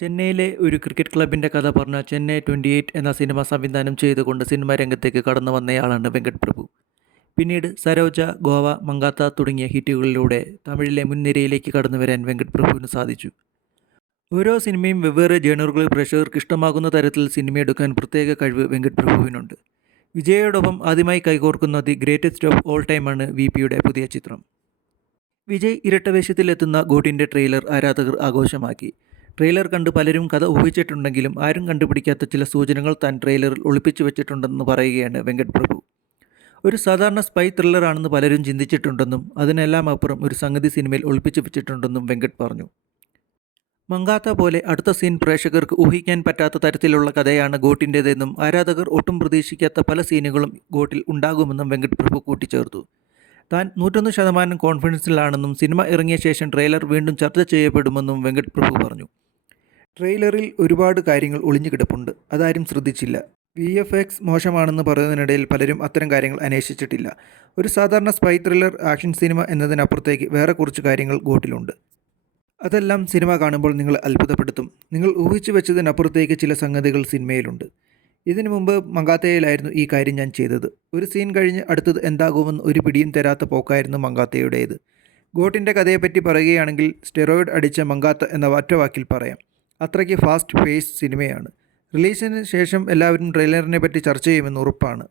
ചെന്നൈയിലെ ഒരു ക്രിക്കറ്റ് ക്ലബിന്റെ കഥ പറഞ്ഞ ചെന്നൈ ട്വന്റി എയ്റ്റ് എന്ന സിനിമ സംവിധാനം ചെയ്തുകൊണ്ട് സിനിമാ രംഗത്തേക്ക് കടന്നു വന്നയാളാണ് വെങ്കട് പ്രഭു. പിന്നീട് സരോജ ഗോവ മങ്കാത്ത തുടങ്ങിയ ഹിറ്റുകളിലൂടെ തമിഴിലെ മുൻനിരയിലേക്ക് കടന്നു വരാൻ വെങ്കട് പ്രഭുവിന് സാധിച്ചു. ഓരോ സിനിമയും വെവ്വേറെ ജേണറുകളിൽ പ്രേക്ഷകർക്ക് ഇഷ്ടമാകുന്ന തരത്തിൽ സിനിമയെടുക്കാൻ പ്രത്യേക കഴിവ് വെങ്കട് പ്രഭുവിനുണ്ട്. വിജയോടൊപ്പം ആദ്യമായി കൈകോർക്കുന്ന ദി ഗ്രേറ്റസ്റ്റ് ഓഫ് ഓൾ ടൈമാണ് വി പിയുടെ പുതിയ ചിത്രം. വിജയ് ഇരട്ടവേഷത്തിലെത്തുന്ന ഗോട്ടിന്റെ ട്രെയിലർ ആരാധകർ ആഘോഷമാക്കി. ട്രെയിലർ കണ്ട് പലരും കഥ ഊഹിച്ചിട്ടുണ്ടെങ്കിലും ആരും കണ്ടുപിടിക്കാത്ത ചില സൂചനകൾ താൻ ട്രെയിലറിൽ ഒളിപ്പിച്ചു വെച്ചിട്ടുണ്ടെന്ന് പറയുകയാണ് വെങ്കട് പ്രഭു. ഒരു സാധാരണ സ്പൈ ത്രില്ലറാണെന്ന് പലരും ചിന്തിച്ചിട്ടുണ്ടെന്നും അതിനെല്ലാം അപ്പുറം ഒരു സംഗതി സിനിമയിൽ ഒളിപ്പിച്ചു വെച്ചിട്ടുണ്ടെന്നും വെങ്കട് പറഞ്ഞു. മങ്കാത്ത പോലെ അടുത്ത സീൻ പ്രേക്ഷകർക്ക് ഊഹിക്കാൻ പറ്റാത്ത തരത്തിലുള്ള കഥയാണ് ഗോട്ടിന്റേതെന്നും ആരാധകർ ഒട്ടും പ്രതീക്ഷിക്കാത്ത പല സീനുകളും ഗോട്ടിൽ ഉണ്ടാകുമെന്നും വെങ്കട് പ്രഭു കൂട്ടിച്ചേർത്തു. താൻ നൂറ്റൊന്ന് ശതമാനം കോൺഫിഡൻസിലാണെന്നും സിനിമ ഇറങ്ങിയ ശേഷം ട്രെയിലർ വീണ്ടും ചർച്ച ചെയ്യപ്പെടുമെന്നും വെങ്കട് പ്രഭു പറഞ്ഞു. ട്രെയിലറിൽ ഒരുപാട് കാര്യങ്ങൾ ഒളിഞ്ഞു കിടപ്പുണ്ട്. അതാരും ശ്രദ്ധിച്ചില്ല. വി എഫ് എക്സ് മോശമാണെന്ന് പറയുന്നതിനിടയിൽ പലരും അത്തരം കാര്യങ്ങൾ അന്വേഷിച്ചിട്ടില്ല. ഒരു സാധാരണ സ്പൈ ത്രില്ലർ ആക്ഷൻ സിനിമ എന്നതിനപ്പുറത്തേക്ക് വേറെ കുറച്ച് കാര്യങ്ങൾ ഗോട്ടിലുണ്ട്. അതെല്ലാം സിനിമ കാണുമ്പോൾ നിങ്ങൾ അത്ഭുതപ്പെടുത്തും. നിങ്ങൾ ഊഹിച്ചു വെച്ചതിനപ്പുറത്തേക്ക് ചില സംഗതികൾ സിനിമയിലുണ്ട്. ഇതിനു മുമ്പ് മങ്കാത്തയിലായിരുന്നു ഈ കാര്യം ഞാൻ ചെയ്തത്. ഒരു സീൻ കഴിഞ്ഞ് അടുത്തത് എന്താകുമെന്ന് ഒരു പിടിയും തരാത്ത പോക്കായിരുന്നു മങ്കാത്തയുടേത്. ഗോട്ടിന്റെ കഥയെപ്പറ്റി പറയുകയാണെങ്കിൽ സ്റ്റെറോയിഡ് അടിച്ച മങ്കാത്ത എന്ന ഒറ്റവാക്കിൽ പറയാം. അത്രയ്ക്ക് ഫാസ്റ്റ് പേസ് സിനിമയാണ്. റിലീസിന് ശേഷം എല്ലാവരും ട്രെയിലറിനെ പറ്റി ചർച്ച ചെയ്യുമെന്ന് ഉറപ്പാണ്.